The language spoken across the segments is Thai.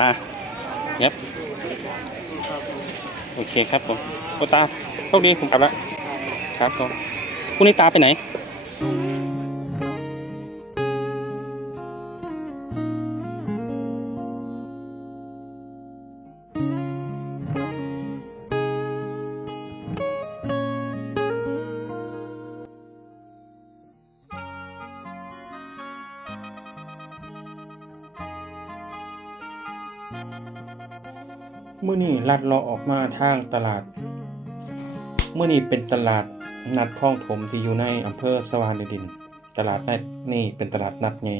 ตาเย็บโอเคครับผมโอตาโชคดีผมกลับแล้วครับผมคุณนี่ตาไปไหน มื่อนี้ลัดเลาะออกมาทางตลาดเมื่อนี้เป็นตลาดนัดท้องถมที่อยู่ในอำเภอสวานแดนดิน ตลาดนัดนี่เป็นตลาดนัดไง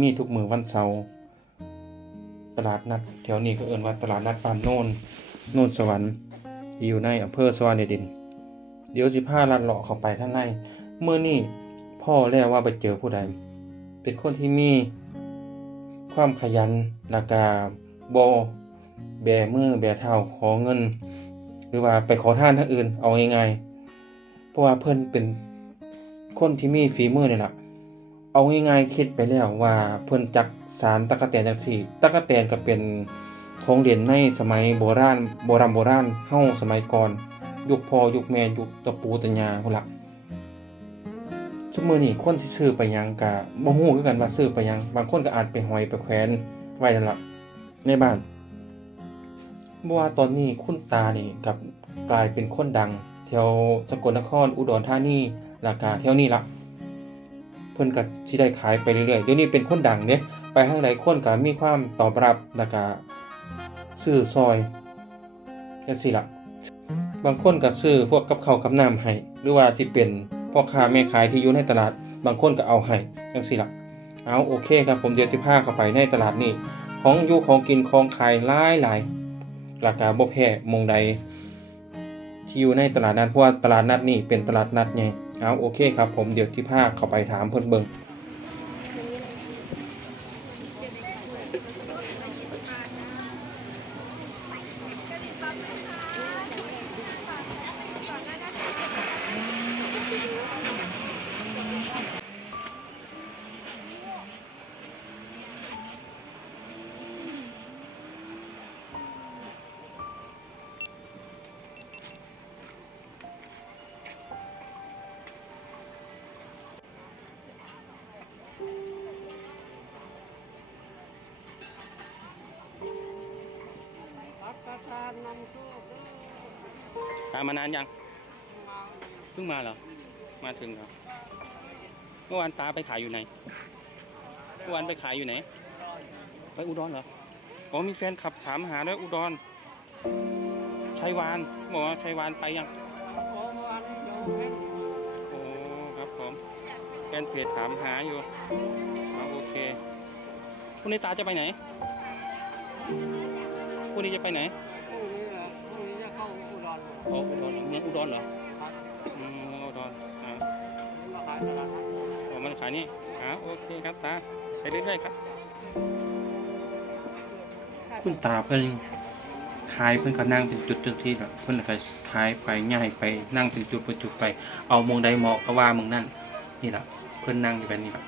มีทุกมือวันเสาร์ตลาดนัดแถวนี้ก็เอิ้นว่าตลาดนัดบ้านโน่นโน่นสวรรค์ที่อยู่ในอำเภอสวานแดนดิน เดี๋ยวสิพาลัดเลาะเข้าไปท่างในเมื่อนี้พ่อแล้วว่าไปเจอผู้ใด เป็นคนที่มีความขยันและกาบ แบมือแบเท้าขอเงิน หรือว่าไปขอท่านทางอื่น เอาง่ายๆเพราะว่าเพิ่นเป็นคนที่มีฝีมือนี่แหละเอาง่ายๆคิดไปแล้วว่าเพิ่นจักสารตะกะแตนจังซี่ตะกะแตนก็เป็นของเด่นในสมัยโบราณโบราณโบราณเฮาสมัยก่อน ยุคพอยุคแม่ยุคตะปูตะยาพุ่นล่ะซุมื้อนี้คนสิซื้อไปยังก็บ่ฮู้คือกันว่าซื้อไปยัง บางคนก็อาจไปหอยไปแขวนไว้นั่นละในบ้าน บ่ว่าตอนนี้คุณตานี่กับกลายเป็นคนดังแถวสกลนครอุดรธานีราคาแถวนี้ละเพิ่นก็สิได้ขายไปเรื่อยๆเดี๋ยวนี้เป็นคนดังเด้ไปทางใดคนก็มีความตอบรับแล้วก็ซื้อซอยจังซี่ล่ะบางคนก็ซื้อพวกกับข้าวกับน้ำให้หรือว่าที่เป็นพ่อค้าแม่ขายที่อยู่ในตลาด บางคนก็เอาให้จังซี่ล่ะเอาโอเคครับผมเดี๋ยวสิพาเข้าไปในตลาดนี้ของอยู่ของกินของขายหลายหลาย ราคาบ่แพ้มงใด ที่อยู่ในตลาดนัดเพราะว่าตลาดนัดนี่เป็นตลาดนัดไงเอาโอเคครับผมเดี๋ยวที่ภาคเข้าไปถามเพิ่นเบิ่ง ตามมานานยังเพิ่งมาเหรอมาถึงครับเมื่อวานตาไปขายอยู่ไหนเมื่อวานไปขายอยู่ไหน ไปอุดรเหรออ๋อมีแฟนขับถามหาด้วยอุดรชัยวานบอกว่าชัยวานไปยังโอ้ครับผมแฟนเพจถามหาอยู่เอโอเคพรุ่งนี้ตาจะไปไหน พรุ่งนี้จะไปไหนโอ้อุดรเมืองอุดรเหรออืมเมืองอุดรอ่าโอ้มันขายนี่อ่าโอเคครับตาไปเรื่อยๆครับ คุณตาเพิ่นขายเพิ่นก็นั่งเป็นจุดจุดที่แบบเพิ่นก็ขายไปง่ายไปนั่งเป็นจุดเป็นจุดไป เอามงใดเหมาะก็ว่ามึงนั่นนี่แหละเพิ่นนั่งอยู่แบบนี้แบบ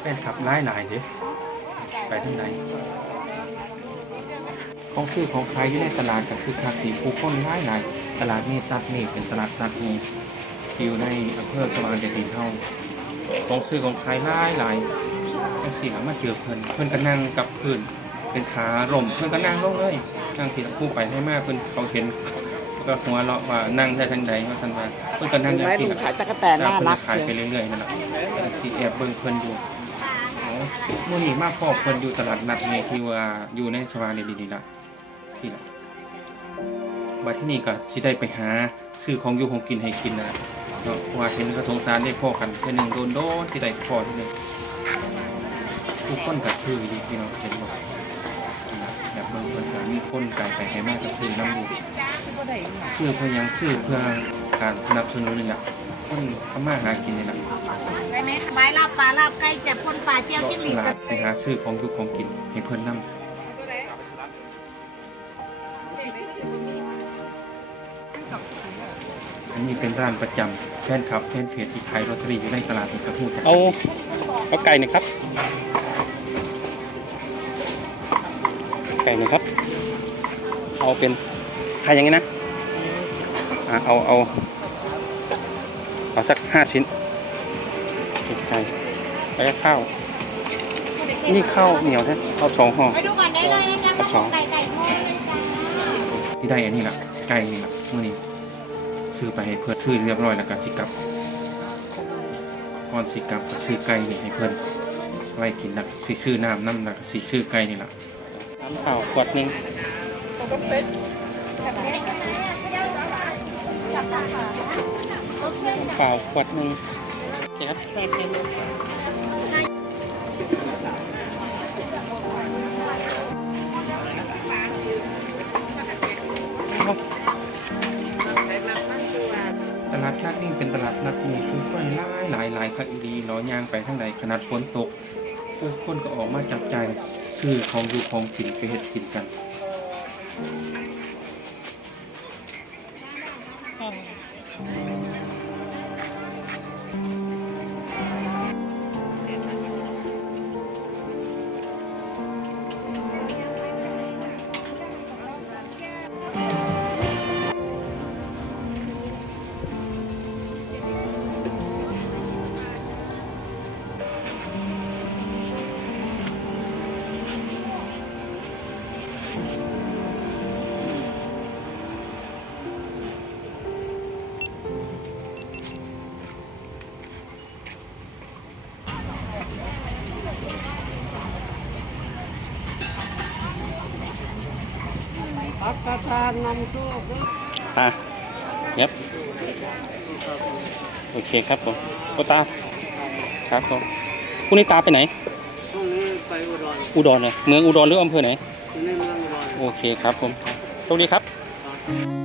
แฟนคลับหลายหลายๆเด้ไปทางใด ของซื้อของขายอยู่ในตลาดก็คือคักที่ผู้คนหลายหลายๆตลาดนี้ตัดนี่เป็นตลาดตัดนี่ที่อยู่ในอำเภอสว่างแดนดินเฮาของซื้อของขายหลายหลายๆจังซี่ล่ะมาเจอเพิ่นเพิ่นก็นั่งกับพื้นเป็นขาล่มเพิ่นก็นั่งลงเลยนั่งที่ผู้ไปให้มาเพิ่นเขาเห็นก็หัวเราะว่านั่งได้ทางใดว่าซั่นว่าเพิ่นก็นั่งจังแม่ซี่ดูล่ะขายตะกั่วแตนแล้วน่าเพิ่นรัก็กขายไปเลยเรื่อยๆนั่นแหละที่แอบเบิ่งเพิ่นอยู่โอ้มื้อนี้มาพ่อเพิ่นอยู่ตลาดนัดนี่ที่ว่าอยู่ในสวานี่ดีๆล่ะ ที่ล่ะบัดที่นี่ก็สิได้ไปหาซื้อของอยู่ของกินให้กินนะเนาะเพราะว่าเห็นกระทงสารได้พ่อกันเทื่อหนึงโดนๆที่ได้พ่อที่นึงทุกคนก็ซื้อดีพี่น้องเห็นบ่อยากเบิ่งเพิ่นก็มีคนไก่ไปให้มาก็ซื้อน้ำอยู่ซื้อเพื่อหยังซื้อเพื่อการสนับสนุนนี่ล่ะคนทำมาหากินนี่ล่ะได้ไหมไม้ลาบปลาลาบไก่จับพ่นปลาเจียวจิ้งหรีดหลานไปหาซื้อของทุกของกินให้เพิ่นนำ อันนี้เป็นร้านประจำแฟนคลับแฟนเพจที่ขายลอตเตอรี่อยู่ในตลาดนี่ก็พูดจักเอาเอาไก่หน่อยครับ ไก่หนึ่งครับ เอาเป็นใครอย่างนี้นะอะเอาเอาเอาสักห้าชิ้นไก่แล้วก็ข้าวนี่ข้าวเหนียวแท้ข้าวสองห่อ ไปดูก่อนได้เลยนะจ๊ะข้าวหมกไก่ไก่ทอดเลยจ้าที่ได้อันนี้ละไก่นี่ละมื่อนี้ ซื้อไปให้เพื่อนซื้อเรียบร้อยแล้วก็สิกลับก่อนสิกลับก็ซื้อไก่นี่ให้เพื่อนไว้กินแล้วก็สิซื้อน้ำน้ำแล้วก็สิซื้อไก่นี่ละน้ำเปล่าขวดหนึงน้ำเปล่าขวดหนึงโอเคครับ ตลาดนัดนี่คือค่อยหลายหลายหลายคักอีดีล้อย่างไปทางใดขนาดฝนตกผู้คนก็ออกมาจับจ่ายซื้อของอยู่ของกินไปเฮ็ดกินกัน พักตานำโชคอะยับโอเคครับผมโอตาครับผมคุณนี่ตาไปไหนช่วงนี้ไปอุดรอุดรเลยเมืองอุดรหรืออำเภอไหนในเมืองอุดรโอเคครับผมโชคดีครับครับ